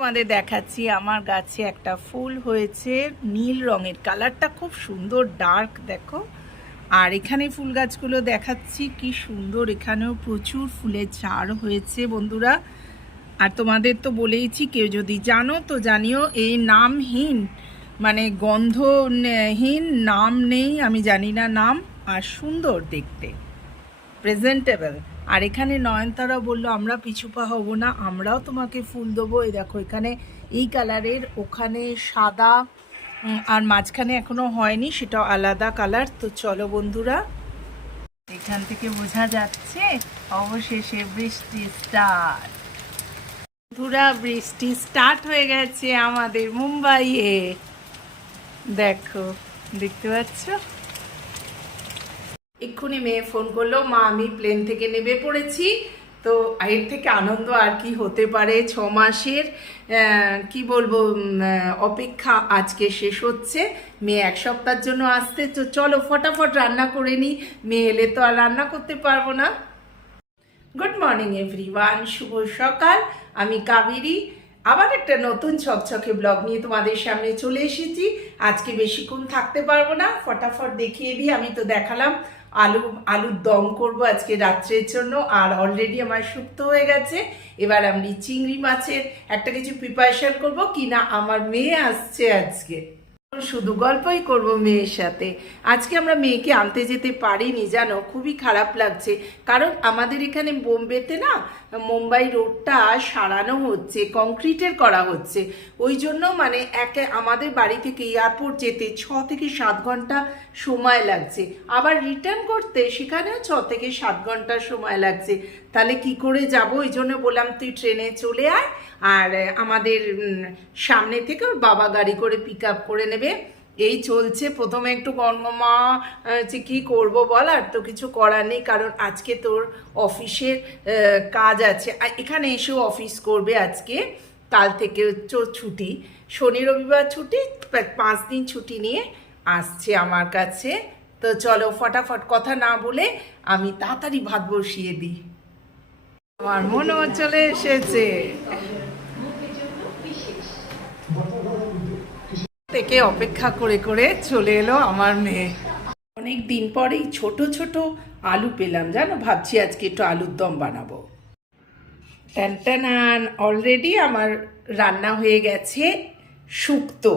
তোমাদের দেখাচ্ছি, আমার গাছে একটা ফুল হয়েছে নীল রঙের। কালারটা খুব সুন্দর, ডার্ক, দেখো। আর এখানে ফুল গাছগুলো দেখাচ্ছি, কি সুন্দর, এখানেও প্রচুর ফুলের ঝাড় হয়েছে বন্ধুরা। আর তোমাদের তো বলেইছি, কেউ যদি জানো তো জানিও, এই নামহীন মানে গন্ধহীন নাম নেই, আমি জানি না নাম। আর সুন্দর দেখতে প্রেজেন্টেবল আর এখানে নয়নতারা বলল, আমরা পিছুপা হব না, আমরাও তোমাকে ফুল দেবো। এই দেখো, এখানে এই কালারের, ওখানে সাদা আর মাঝখানে এখনও হয়নি, সেটা আলাদা কালার। তো চলো বন্ধুরা, এখান থেকে বোঝা যাচ্ছে অবশেষে বৃষ্টি স্টার্ট বন্ধুরা, বৃষ্টি স্টার্ট হয়ে গেছে আমাদের মুম্বাইয়ে। দেখো, দেখতে পাচ্ছ? এক্ষুনি মেয়ে ফোন করল, মা, আমি প্লেন থেকে নেমে পড়েছি। তো এর থেকে আনন্দ আর কি হতে পারে ছ মাসের কি বলব অপেক্ষা আজকে শেষ হচ্ছে। মেয়ে এক সপ্তাহের জন্য আসতে তো চলো ফটাফট রান্না করে নিই মেয়ে এলে তো আর রান্না করতে পারব না। গুড মর্নিং এভরিওয়ান শুভ সকাল। আমি কাবেরী। আবার একটা নতুন ছকছকে ব্লগ নিয়ে তোমাদের সামনে চলে এসেছি। আজকে বেশিক্ষণ থাকতে পারব না। ফটাফট দেখিয়ে দিই। আমি তো দেখালাম আলু, আলুর দম করব আজকে রাত্রের জন্য। আর অলরেডি আমার সুপ্ত হয়ে গেছে। এবার আমি চিংড়ি মাছের একটা কিছু প্রিপারেশন করব। কিনা আমার মেয়ে আসছে আজকে। শুধু গল্পই করব মেয়ের সাথে। আজকে আমরা মেয়েকে আনতে যেতে পারিনি, জানো? খুবই খারাপ লাগছে। কারণ আমাদের এখানে বোম্বেতে না, মুম্বাই রোডটা সারানো হচ্ছে, কংক্রিটের করা হচ্ছে। ওই জন্য মানে একে আমাদের বাড়ি থেকে এয়ারপোর্ট যেতে ছ থেকে সাত ঘণ্টা সময় লাগছে। আবার রিটার্ন করতে সেখানেও ছ থেকে সাত ঘণ্টা সময় লাগছে। তাহলে কি করে যাব? ওই জন্য বললাম, তুই ট্রেনে চলে আয় আর আমাদের সামনে থেকে ওর বাবা গাড়ি করে পিক আপ করে নেবে। এই চলছে। প্রথমে একটু গণমা যে কী করব বল? আর তো কিছু করার নেই, কারণ আজকে তোর অফিসের কাজ আছে। এখানে এসেও অফিস করবে আজকে। কাল থেকে ছুটি। শনি, রবিবার ছুটি পাঁচ দিন ছুটি নিয়ে আসছে আমার কাছে। তো চলো ফটাফট কথা না বলে আমি তাড়াতাড়ি ভাত বসিয়ে দিই। আমার মনও চলে এসেছে। থেকে অপেক্ষা করে করে চলে এলো আমার মেয়ে। অনেক দিন পরেই ছোট ছোট আলু পেলাম, জানো? ভাবছি আজকে একটু আলুর দম বানাবো। ট্যান অলরেডি আমার রান্না হয়ে গেছে শুক্তো।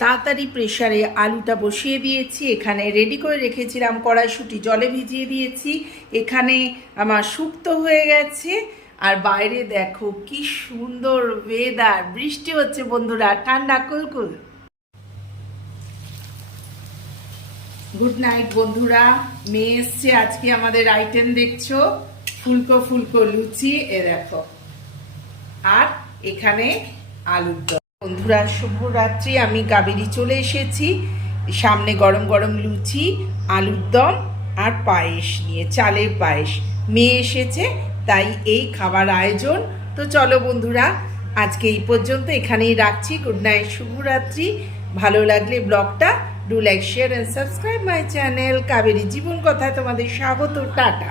তাড়াতাড়ি প্রেসারে আলুটা বসিয়ে দিয়েছি, এখানে রেডি করে রেখেছিলাম, কড়াইশুটি জলে ভিজিয়ে দিয়েছি। এখানে আমার শুক্তো হয়ে গেছে। আর বাইরে দেখো কি সুন্দর ওয়েদার বৃষ্টি হচ্ছে বন্ধুরা, ঠান্ডা কুলকুল। গুড নাইট বন্ধুরা, মেয়ে এসছে আজকে আমাদের আইটেম দেখছ, ফুলকো ফুলকো লুচি, এ দেখো। আর এখানে আলুর দম। বন্ধুরা, শুভরাত্রি, আমি কাবেরি চলে এসেছি। সামনে গরম গরম লুচি, আলুর দম আর পায়েস নিয়ে, চালের পায়েস। মেয়ে এসেছে তাই এই খাবার আয়োজন। তো চলো বন্ধুরা, আজকে এই পর্যন্ত এখানেই রাখছি। গুড নাইট শুভরাত্রি। ভালো লাগলে ব্লগটা do like share and subscribe my channel Kaberi জীবন কথায় তোমাদের স্বাগত, টাটা।